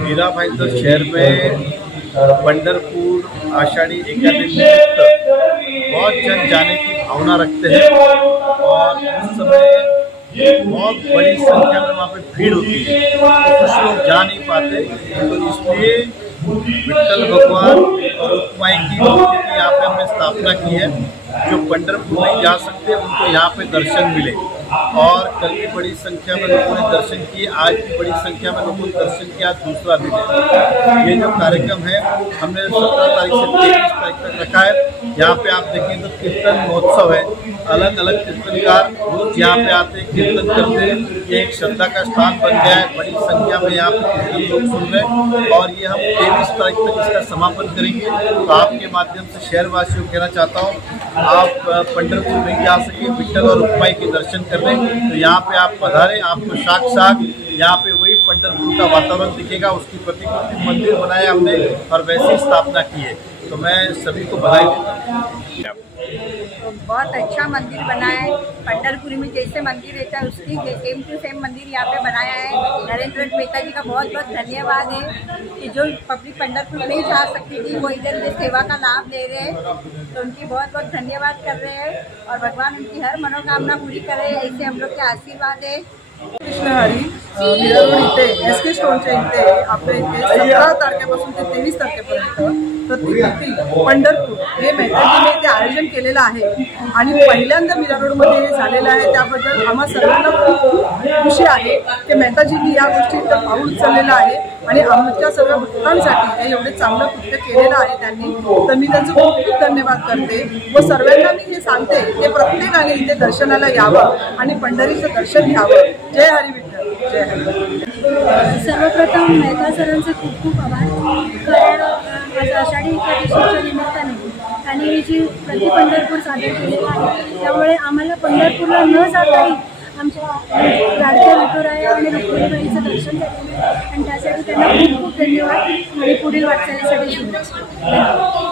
मीरा भाईंदर शहर में पंढरपुर आषाढ़ी एकादशी निमित्त बहुत जन जाने की भावना रखते हैं और इस समय बहुत बड़ी संख्या में वहाँ पे भीड़ होती है, तो कुछ लोग जा नहीं पाते, तो इसलिए विट्ठल भगवान और रुक्माई की मूर्ति की यहाँ पे हमने स्थापना की है। जो पंढरपुर नहीं जा सकते उनको यहाँ पे दर्शन मिले। और कल भी बड़ी संख्या में लोगों ने दर्शन किए, आज भी बड़ी संख्या में लोगों ने दर्शन किया, दूसरा दिन है। ये जो कार्यक्रम है हमने 17 तारीख से 23 तारीख तक रखा है। यहाँ पे आप देखें तो कीर्तन महोत्सव है, अलग अलग कीर्तनकार रोज यहाँ पे आते हैं, कीर्तन करते हैं। ये एक श्रद्धा का स्थान बन गया है, बड़ी संख्या में यहाँ पे कीर्तन लोग सुन रहे हैं और ये हम 23 तारीख तक इसका समापन करेंगे। तो आपके माध्यम से शहरवासियों को कहना चाहता हूँ, आप पंढरपुर नहीं जा सके विट्ठल और रुक्माई के दर्शन करने, तो यहाँ पे आप पधारें, आपको साक्षात यहाँ पे वही पंढरपुर का वातावरण दिखेगा। उसकी प्रतिकृति मंदिर बनाया हमने और वैसी स्थापना की है, तो मैं सभी को बधाई देता हूँ। तो बहुत अच्छा मंदिर बना है। पंढरपुर में जैसे मंदिर रहता है उसकी सेम टू सेम मंदिर यहाँ पे बनाया है। नरेंद्र मेहता जी का बहुत बहुत धन्यवाद है कि जो पब्लिक पंढरपुर नहीं जा सकती थी वो इधर सेवा का लाभ ले रहे हैं, तो उनकी बहुत बहुत धन्यवाद कर रहे हैं और भगवान उनकी हर मनोकामना पूरी करे, ऐसे हम लोग के आशीर्वाद है। कृष्ण हरी मीरा रोड इथे SK स्टोनच्या इथे आपल्या इथे 17 तारखेपासून ते 23 तारखेपर्यंत प्रतिकृती पंढरपूर हे मेहताजीने इथे आयोजन केलेलं आहे आणि पहिल्यांदा मीरा रोडमध्ये हे झालेलं आहे। त्याबद्दल आम्हा सर्वांना खूप खुशी आहे की मेहताजींनी या गोष्टीत पाऊल उचललेलं आहे आणि आमच्या सर्व भक्तांसाठी हे एवढे चांगलं कृत्य केलेलं आहे त्यांनी, तर मी त्यांचं खूप खूप धन्यवाद करते व सर्वांना मी हे सांगते की प्रत्येकाने इथे दर्शनाला यावं आणि पंढरीचं दर्शन घ्यावं। जय हरी विठ्ठल, जय हरी। सर्वप्रथम मेहता सरांचे खूप खूप आभार, कारण आज आषाढी एकादशीच्या निमित्ताने त्यांनी जी प्रति पंढरपूर सादर केलेलं आहे, त्यामुळे आम्हाला पंढरपूरला न जाताही आमच्या लाडक्या विठुराया आणि रुक्मिणीबाईचं दर्शन झालेलं आहे आणि त्यासाठी त्यांना खूप खूप धन्यवाद आणि पुढील वाटचालीसाठी शुभेच्छा।